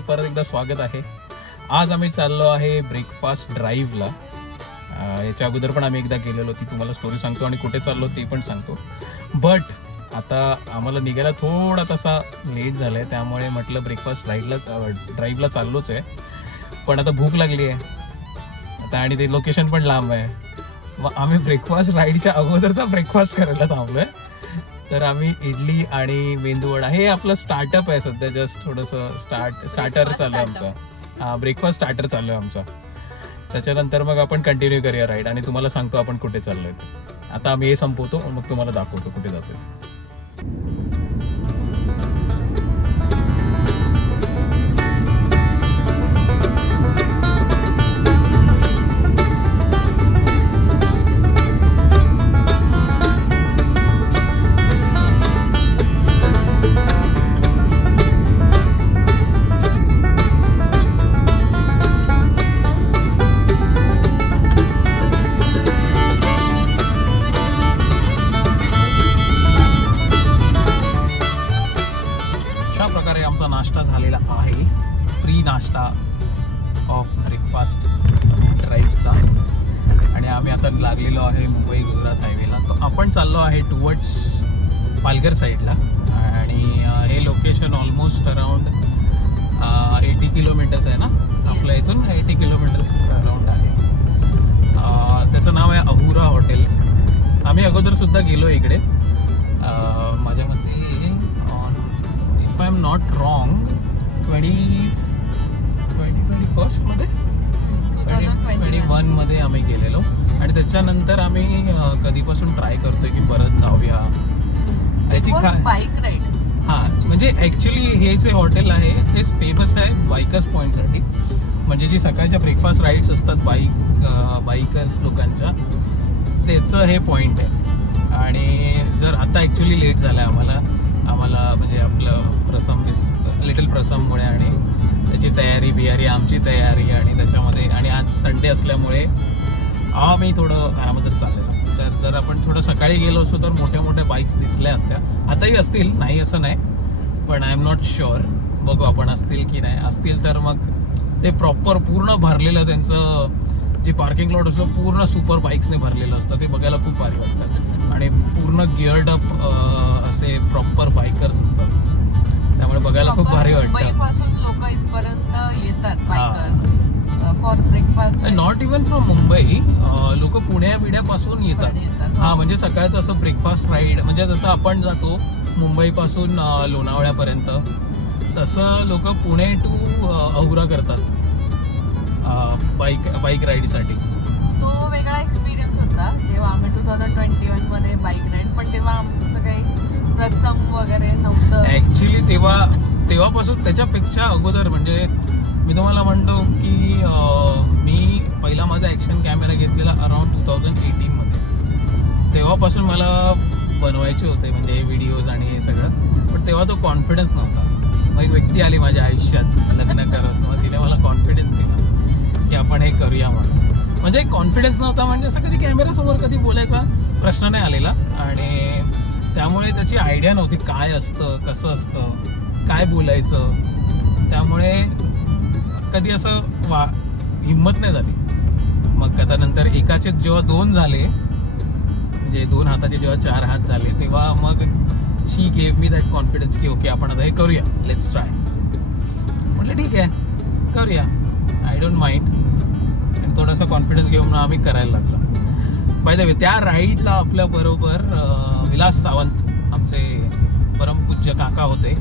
मध्ये परत एकदा स्वागत आहे। आज आम्ही चाललो आहे ब्रेकफास्ट ड्राईव्हला। याच्या अगोदर पण आम्ही एकदा गेलेलो, ती तुम्हाला स्टोरी सांगतो आणि कुठे चाललो ते पण सांगतो। बट आता आम्हाला निघायला थोडा तसा लेट झालाय, त्यामुळे म्हटलं ब्रेकफास्ट ड्राईव्हला चाललोच आहे। पण आता भूक लागली आहे आता आणि ते लोकेशन पण लांब आहे, मग आम्ही ब्रेकफास्ट राईडच्या अगोदरचा ब्रेकफास्ट करायला थांबलोय। तर आम्ही इडली आणि मेंदूवडा, हे आपलं स्टार्टअप आहे सध्या, जस्ट थोडंसं स्टार्टर चालू आहे आमचा। हा, ब्रेकफास्ट स्टार्टर चालू आहे आमचा। त्याच्यानंतर मग आपण कंटिन्यू करूया राईड आणि तुम्हाला सांगतो आपण कुठे चाललोय। आता आम्ही हे संपवतो, मग तुम्हाला दाखवतो कुठे जातोय। आमचा नाश्ता झालेला आहे, प्री नाश्ता ऑफ ब्रेकफास्ट ड्राईव्हचा, आणि आम्ही आता लागलेलो आहे मुंबई गुजरात हायवेला। तो आपण चाललो आहे टुवर्ड्स पालघर साईडला, आणि हे लोकेशन ऑलमोस्ट अराउंड 80 किलोमीटर्स आहे ना आपल्या इथून, 80 किलोमीटर्स अराउंड आहे। त्याचं नाव आहे अहुरा हॉटेल। आम्ही अगोदर सुद्धा गेलो इकडे, माझ्या मते आय एम नॉट रॉंग 2021 मध्ये 2021 मध्ये आम्ही गेलेलो, आणि त्याच्यानंतर आम्ही कधीपासून ट्राय करतोय की परत जाऊया याची बाईक राईड। हा, म्हणजे ऍक्च्युली हे जे हॉटेल आहे हे फेमस आहे बायकर्स पॉईंटसाठी, म्हणजे जी सकाळच्या ब्रेकफास्ट राईड्स असतात बाईकर्स लोकांच्या, त्याचं हे पॉईंट आहे। आणि जर आता ऍक्च्युली लेट झालं आम्हाला म्हणजे आपलं लिटल प्रसममुळे, आणि त्याची तयारी बियारी, आमची तयारी, आणि त्याच्यामध्ये आणि आज संडे असल्यामुळे आम्ही थोडं घरामध्येच चाललेलो। तर जर आपण थोडं सकाळी गेलो असतो तर मोठ्या मोठ्या बाईक्स दिसल्या असत्या, आताही असतील, नाही असं नाही, पण आय एम नॉट शुअर, बघू आपण असतील की नाही। असतील तर मग ते प्रॉपर पूर्ण भरलेलं, त्यांचं जे पार्किंग लॉट असतं पूर्ण सुपर बाईक्सने भरलेलं असतं, ते बघायला खूप भारी वाटतं, आणि पूर्ण गिअर्ड अप असे प्रॉपर बायकर्स असतात, त्यामुळे बघायला खूप भारी वाटतं। मुंबईपासून लोक इथपर्यंत येतात bikers for breakfast, not even from Mumbai, लोक पुण्यापासून येतात। हा, म्हणजे सकाळचं असं ब्रेकफास्ट राईड, म्हणजे जसं आपण जातो मुंबईपासून लोणावळ्यापर्यंत, तसं लोक पुणे टू अहुरा करतात बाईक राईडसाठी। तो वेगळा एक्सपिरियन्स होता जेव्हा आम्ही 2021 मध्ये बाईक राईड, पण तेव्हा आमचं काही प्रसंग वगैरे नव्हतं ऍक्च्युली तेव्हापासून। त्याच्यापेक्षा अगोदर म्हणजे मी तुम्हाला म्हणतो की मी पहिला माझा ॲक्शन कॅमेरा घेतलेला अराउंड 2018 मध्ये, तेव्हापासून मला बनवायचे होते म्हणजे व्हिडिओज आणि हे सगळं, पण तेव्हा तो कॉन्फिडन्स नव्हता। मग एक व्यक्ती आली माझ्या आयुष्यात लग्न करत, मग तिने मला कॉन्फिडन्स दिला की आपण हे करूया म्हणून। म्हणजे कॉन्फिडन्स नव्हता, म्हणजे असं कधी कॅमेरासमोर कधी बोलायचा प्रश्न नाही आलेला, आणि त्यामुळे त्याची आयडिया नव्हती काय असतं, कसं असतं, काय बोलायचं, त्यामुळे कधी असं हिंमत नाही झाली। मग आता नंतर एकाचे जेव्हा 2 झाले, म्हणजे 2 हाताचे जेव्हा 4 हात झाले, तेव्हा मग शी गेव मी दॅट कॉन्फिडन्स की ओके आपण आता हे करूया, लेट्स ट्राय। म्हटलं ठीक आहे करूया, आय डोंट माइंड, आणि थोडासा कॉन्फिडन्स घेऊन आम्ही करायला लागलो। बाय द वे, त्या राईडला आपल्या बरोबर विलास सावंत आमचे परमपूज्य काका होते,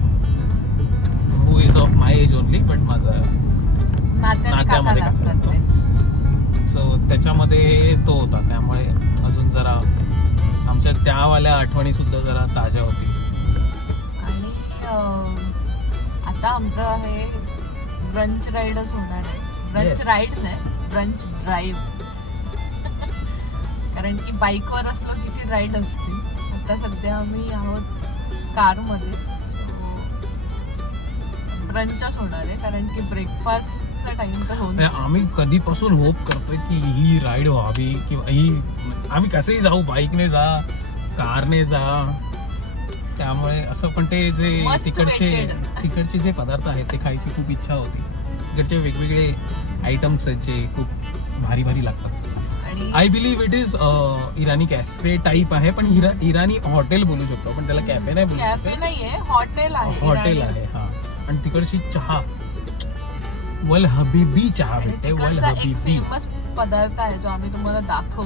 who is of my age only, but माझा नात्यामध्ये काका होतो, सो त्याच्यामध्ये तो होता, त्यामुळे अजून जरा आमच्या त्यावाल्या आठवणी सुद्धा जरा ताज्या होती। आणि आता आमचं आहे ब्रंच राईडच होणार आहे, ब्रंच राईड नाही, ब्रंच ड्राईव्ह, कारण की बाईकवर असलो की ती राईड असते। आता सध्या आम्ही आहोत कारमध्ये, ब्रंचच होणार आहे, कारण की ब्रेकफास्टचा टाइम तर होणार। आम्ही कधीपासून होप करतोय की ही राईड व्हावी, किंवा ही आम्ही कसेही जाऊ, बाईकने जा, कारने जा, त्यामुळे असं. पण ते जे Must तिकडचे जे पदार्थ आहेत ते खायची खूप इच्छा होती. तिकडचे वेगवेगळे आयटम्स आहेत जे खूप भारी भारी लागतात. I believe it is Irani cafe type आहे, पण इराणी हॉटेल बोलू शकतो आपण त्याला, कॅफे नाही बोलू शकतो. कॅफे नाहीये, हॉटेल आहे. हॉटेल आहे हा. आणि तिकडची चहा वल हबीबी चहा भेटते. वल हबीबी फेमस पदार्थ आहे जो आम्ही तुम्हाला दाखवू.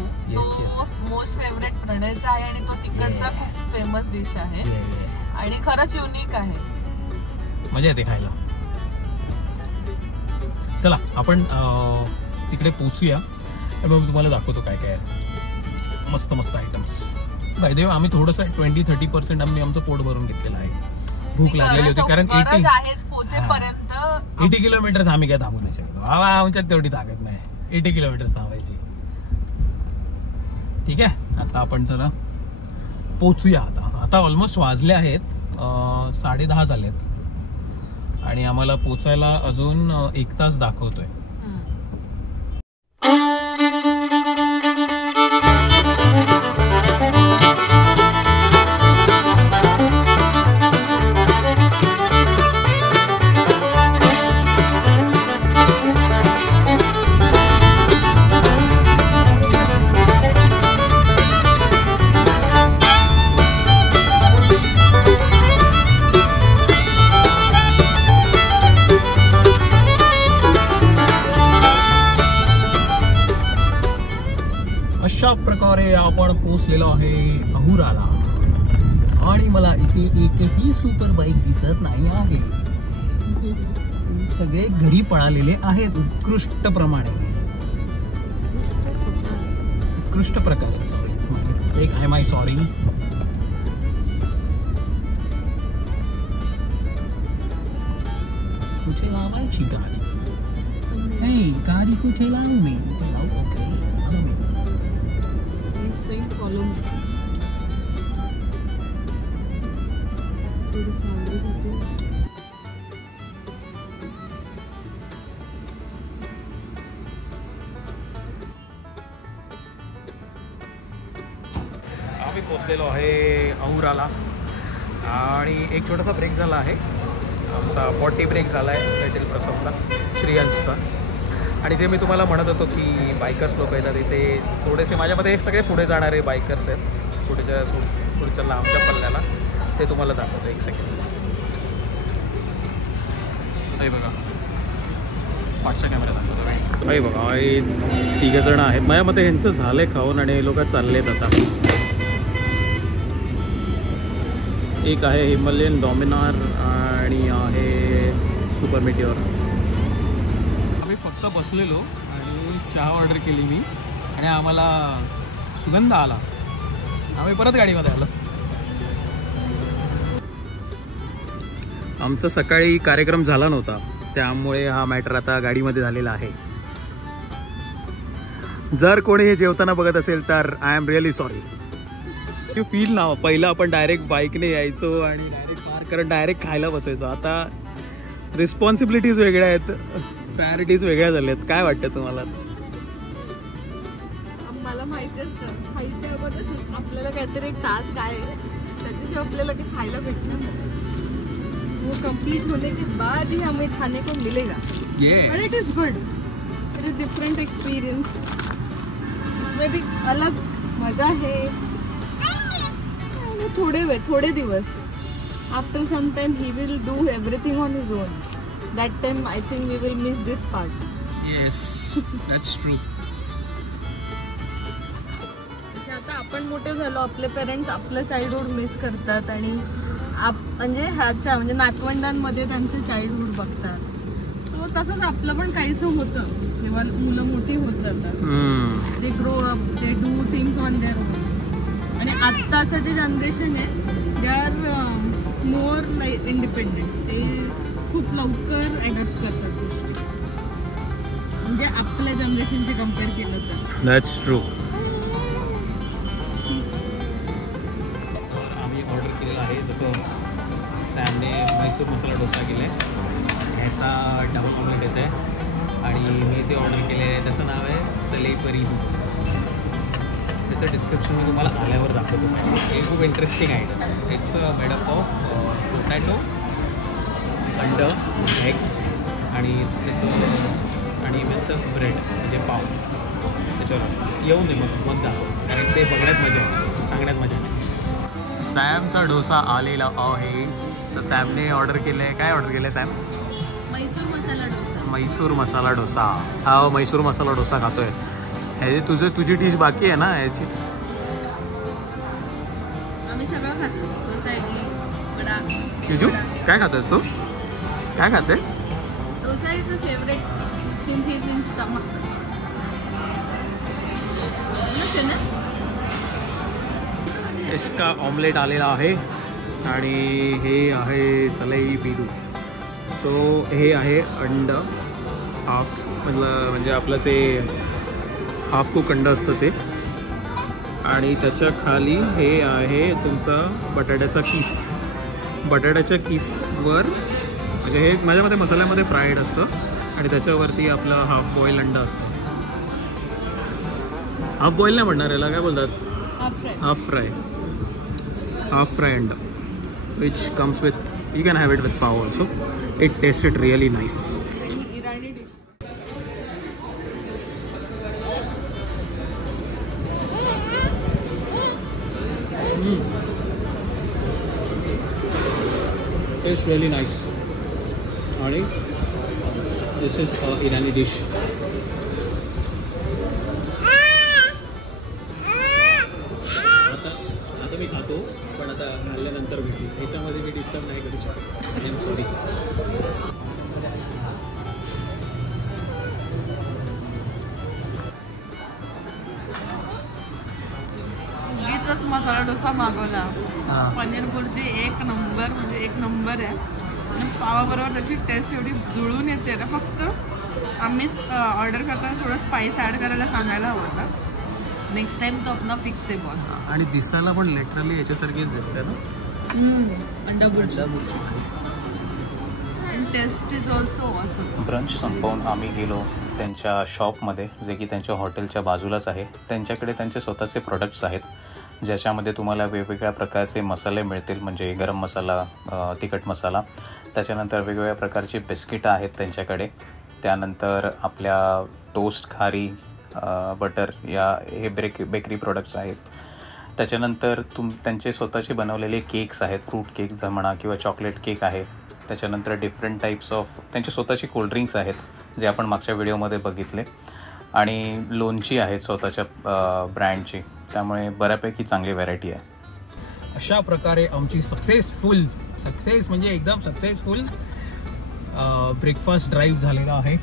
मोस्ट फेवरेट प्रणयचा आहे आणि तो तिकडचा खूप फेमस डिश आहे आणि खरंच युनिक आहे. मजा येते खायला. चला आपण तिकडे पोचूया, मग तुम्हाला दाखवतो काय काय आहे. मस्त मस्त आयटम्स. बाय द वे आम्ही थोडंसं 20-30% आम्ही आमचं पोट भरून घेतलेलं आहे. भूक लागलेली होती कारण 80 किलोमीटर्स आम्ही काय थांबू नाही शकतो. आमच्यात तेवढी ताकद नाही 80 किलोमीटर्स थांबायची. ठीक आहे, आता आपण जरा पोचूया. आता ऑलमोस्ट वाजले आहेत 10:30 झालेत आणि आम्हाला पोचायला अजून 1 तास दाखवतोय. अशा प्रकारे आपण पोहोचलेलो आहे अहुराला आणि मला इथे एकही सुपर बाईक दिसत नाही आहे. सगळे घरी पळालेले आहेत उत्कृष्ट प्रकारे. सॉरी, एक आय माय सॉरी. कुठे लावायची गाडी? नाही, गाडी कुठे लावू मी? Okay, follow me. आम्ही पोचलेलो आहे अहुराला आणि एक छोटासा ब्रेक झाला आहे. आमचा 40 ब्रेक झाला आहे पेटेल प्रसवचा, श्रीयांशचा. आणि जे मी तुम्हाला म्हणत होतो की बायकर्स लोक येतात इथे थोडेसे, माझ्यामध्ये सगळे पुढे जाणारे बायकर्स आहेत पुढच्या लांबच्या पल्ल्याला. ते तुम्हाला दाखवतो एक सेकंड. हे बघा पाठच्या कॅमेरा दाखवतो. हे बघा हे 3 जण आहेत. माझ्या मते ह्यांचं झालंय खाऊन आणि हे लोक चाललेत आता. एक आहे हिमालयन डॉमिनार आणि आहे सुपर मेटिओर. आम्ही फक्त बसलेलो आणि चहा ऑर्डर केली मी आणि आम्हाला सुगंध आला. आम्ही परत गाडीमध्ये आलो. आमचा सकाळी कार्यक्रम झाला नव्हता त्यामुळे हा मॅटर आता गाडीमध्ये झालेला आहे. जर कोणी हे जेवताना बघत असेल तर I am really sorry. You feel ना, पहिलं आपण डायरेक्ट बाईकने यायचो आणि डायरेक्ट पार्क करून डायरेक्ट खायला बसायचो. आता रिस्पॉन्सिबिलिटीज वेगळ्या आहेत, प्रायोरिटीज वेगळ्या झाल्यात. काय वाटतं तुम्हाला? मला माहिती असतं खायच्या अगोदर आपल्याला काहीतरी टास्क आहे, त्याच्याशिवाय आपल्याला काही खायला भेटणार. वो कंप्लीट होने के बाद ही हमें खाने को मिलेगा. But it is good, it is different experience. इसमें भी अलग मजा है. थोड़े दिवस after some time he will do everything on his own. That time I think we will miss this part. Yes, that's true. आता आपण मोठे झालो, आपले पेरेंट्स आपलं चाइल्डहुड मिस करतात आणि म्हणजे ह्याच्या म्हणजे नातवंडांमध्ये त्यांचे चाइल्डहुड बघतात. सो तसंच आपलं पण काहीसं होतं जेव्हा मुलं मोठी होत जातात. They grow up, they do things on their own. आणि आत्ताचं जे जनरेशन आहे they are more like independent. ते खूप लवकर अडॅप्ट करतात गोष्टी, म्हणजे आपल्या जनरेशनशी कम्पेअर केलं तर. That's true. आम्ही ऑर्डर केलेलं आहे, जसं सॅमने मैसूर मसाला डोसा केला आहे, ह्याचा डबल ऑमलेट येत आहे आणि मी जे ऑर्डर केले आहे त्याचं नाव आहे सलेपरी. त्याचं डिस्क्रिप्शन मी तुम्हाला आल्यावर दाखवतो. हे खूप इंटरेस्टिंग आहे. इट्स मेडअप ऑफ पोटॅटो, अंडं, एग आणि त्याचं आणि विथ ब्रेड म्हणजे पाव त्याच्यावर. येऊन दे मग दाखव, कारण ते बघण्यात मजा आहे, सांगण्यात मजा आहे. सॅमचा डोसा आलेला आहे. तर सॅमने ऑर्डर केलं आहे. काय ऑर्डर केलं आहे सॅम? मैसूर मसाला डोसा. मैसूर मसाला डोसा. हा मैसूर मसाला डोसा खातोय. ह्याची तुझी डिश बाकी आहे ना ह्याची? आम्ही सगळं खातो. डोसा, इडली, वडा. तुझू काय खातोस तू? काय खाते? Dosa is a favourite since is in stomach. इसका ऑमलेट आलेला आहे आणि हे आहे सलाई बिदू. सो हे आहे अंड हाफ, म्हणजे आपलं ते हाफ कुक अंड असतं ते. आणि त्याच्या खाली हे आहे तुमचा बटाट्याचा किस. बटाट्याच्या किसवर म्हणजे हे माझ्या मते मसाल्यामध्ये फ्राईड असतं आणि त्याच्यावरती आपलं हाफ बॉईल अंडा असतं. हाफ बॉईल नाही म्हणणार याला, काय बोलतात? हाफ फ्राय अंडा which comes with, you can have it with pav also. It tasted really nice. It's really nice. आणि this is a Irani dish. आता मी खातो, पण आता खाल्ल्यानंतर भेटू. ह्याच्यामध्ये मी डिस्टर्ब नाही करू शकतो. I am sorry. Masala dosa मागवला. पनीर बुर्जी एक नंबर, म्हणजे एक नंबर आहे. आणि पावाबरोबर त्याची टेस्ट एवढी जुळून येते ना. फक्त आम्हीच ऑर्डर करताना थोडं स्पाइस ॲड करायला सांगायला हवं होता. नेक्स्ट टाइम तो अपना फिक्स आहे बॉस. आणि दिसायला पण लिटरली याच्यासारखीच दिसते ना. Anda bhurji. Taste is also awesome. Brunch संपवून आम्ही गेलो त्यांच्या शॉपमध्ये, जे की त्यांच्या हॉटेलच्या बाजूलाच आहे. त्यांच्याकडे त्यांचे स्वतःचे प्रोडक्ट्स आहेत, ज्याच्यामध्ये तुम्हाला वेगवेगळ्या प्रकारचे मसाले मिळतील, म्हणजे गरम मसाला, तिखट मसाला. त्याच्यानंतर वेगवेगळ्या प्रकारचे बिस्किटं आहेत त्यांच्याकडे. त्यानंतर आपल्या टोस्ट, खारी, बटर हे बेकरी प्रोडक्ट्स आहेत. त्याच्यानंतर त्यांचे स्वतःचे बनवलेले केक्स आहेत, फ्रूट केक म्हणा किंवा चॉकलेट केक आहे. त्याच्यानंतर डिफरंट टाईप्स ऑफ त्यांचे स्वतःचे कोल्ड्रिंक्स आहेत, जे आपण मागच्या व्हिडिओमध्ये बघितले. आणि लोणची आहेत स्वतःच्या ब्रँडची. त्यामुळे बऱ्यापैकी चांगली व्हरायटी आहे. अशा प्रकारे आमची सक्सेसफुल म्हणजे एकदम सक्सेसफुल ब्रेकफास्ट ड्राईव्ह झालेला आहे.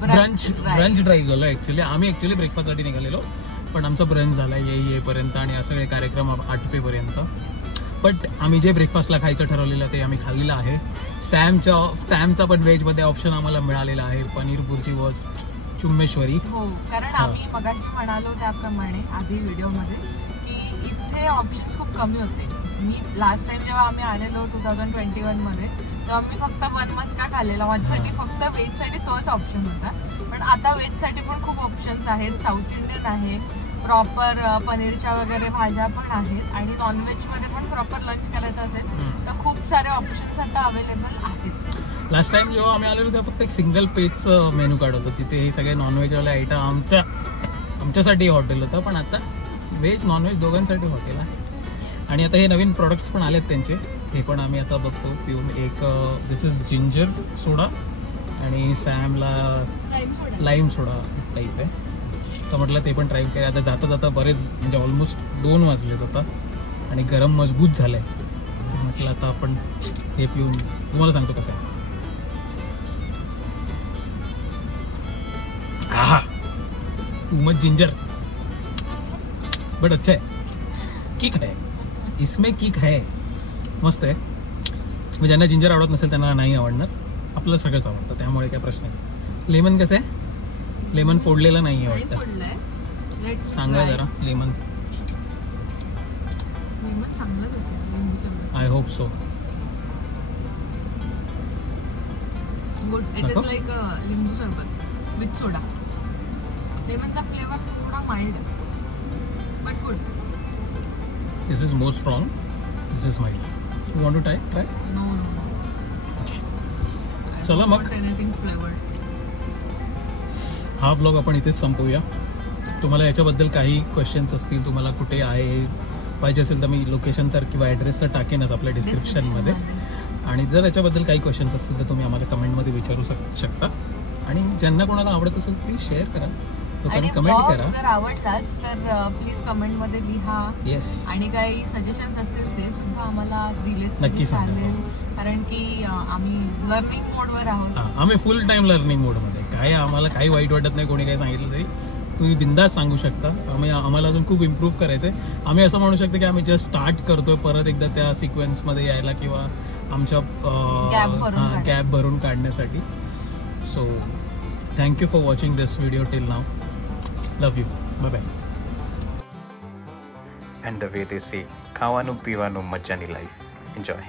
ब्रंच ड्राईव्ह झालं ॲक्च्युली. आम्ही ॲक्च्युली ब्रेकफास्टसाठी निघालेलो, पण आमचा ब्रंच झाला येईपर्यंत आणि हा सगळे कार्यक्रम आटपेपर्यंत. बट आम्ही जे ब्रेकफास्टला खायचं ठरवलेलं ते आम्ही खाल्लेलं आहे. सॅमचा पण व्हेजमध्ये ऑप्शन आम्हाला मिळालेला आहे. पनीर बुर्जी वॉज चुम्मेश्वरी. हो, कारण आम्ही मगाशी म्हणालो त्याप्रमाणे आधी व्हिडिओमध्ये की इथे ऑप्शन्स खूप कमी होते. मी लास्ट टाइम जेव्हा आम्ही आलेलो 2021मध्ये, तेव्हा मी फक्त वन मस्का खाल्लेला. माझ्यासाठी फक्त व्हेजसाठी तोच ऑप्शन होता. पण आता व्हेजसाठी पण खूप ऑप्शन्स आहेत. साऊथ इंडियन आहे, प्रॉपर पनीरच्या वगैरे भाज्या पण आहेत. आणि नॉनव्हेजमध्ये पण प्रॉपर लंच करायचं असेल तर खूप सारे ऑप्शन्स आता अवेलेबल आहेत. लास्ट टाइम जेव्हा आम्ही आलेलो तेव्हा फक्त एक सिंगल पेजचं मेनू कार्ड होतं. तिथे हे सगळे नॉनव्हेजवाले आयटम आमच्यासाठी हॉटेल होतं, पण आता व्हेज नॉनव्हेज दोघांसाठी हॉटेल आहे. आणि आता हे नवीन प्रोडक्ट्स पण आलेत त्यांचे, हे पण आम्ही आता बघतो पिऊन. एक दिस इज जिंजर सोडा आणि सॅमला लाईम सोडा टाईप आहे. तर म्हटलं ते पण ट्राय केलं. आता जाता जाता बरेच म्हणजे ऑलमोस्ट 2 वाजलेत आता आणि गरम मजबूत झालं आहे. म्हटलं आता आपण हे पिऊन तुम्हाला सांगतो कसं आहे. आहा, टू मच जिंजर बट अच्छा है. किक है इसमें, किक है, मस्त आहे. म्हणजे ज्यांना जिंजर आवडत नसेल त्यांना नाही आवडणार. आपलं सगळंच आवडतं, त्यामुळे काय प्रश्न नाही. लेमन कसं आहे? लेमन फोडलेलं नाही आहे वाटतं. सांगा जरा. Lemon I hope so. लिंबू सरबत विथ सोडा. लेमनचा फ्लेवर थोडा माइल्ड आहे. But good. This is more strong, this is mild. You want to try? No. चला मग एनिथिंग फ्लेवर्ड. हा व्लॉग आपण इथेच संपवूया. तुम्हाला याच्याबद्दल काही क्वेश्चन्स असतील, तुम्हाला कुठे आहे पाहिजे असेल तर मी लोकेशन तर किंवा ॲड्रेस तर टाकेनच आपल्या डिस्क्रिप्शनमध्ये. आणि जर याच्याबद्दल काही क्वेश्चन्स असतील तर तुम्ही आम्हाला कमेंटमध्ये विचारू शकता. आणि ज्यांना कोणाला आवडत असेल प्लीज शेअर करा, आणि कमेंट करा. जर आवडलाच तर प्लीज कमेंटमध्ये लिहा. येस. आणि काही सजेशन्स असतील ते सुद्धा आम्हाला दिले नक्की सांगा. कारण की आम्ही लर्निंग मोडवर आहोत. आम्ही फुल टाइम लर्निंग मोडमध्ये. काय आम्हाला काही वाईट वाटत नाही, कोणी काही सांगितलं तरी तुम्ही बिंदास सांगू शकता. आम्हाला अजून खूप इम्प्रूव्ह करायचं आहे. आम्ही असं म्हणू शकतो की आम्ही जस्ट स्टार्ट करतोय परत एकदा त्या सिक्वेन्समध्ये यायला किंवा आमच्या गॅप भरून काढण्यासाठी. So thank you for watching this video till now. Love you. Bye bye. And the way દે સે ખાવાનું પીવાનું મજાની લાઈફ એન્જોય.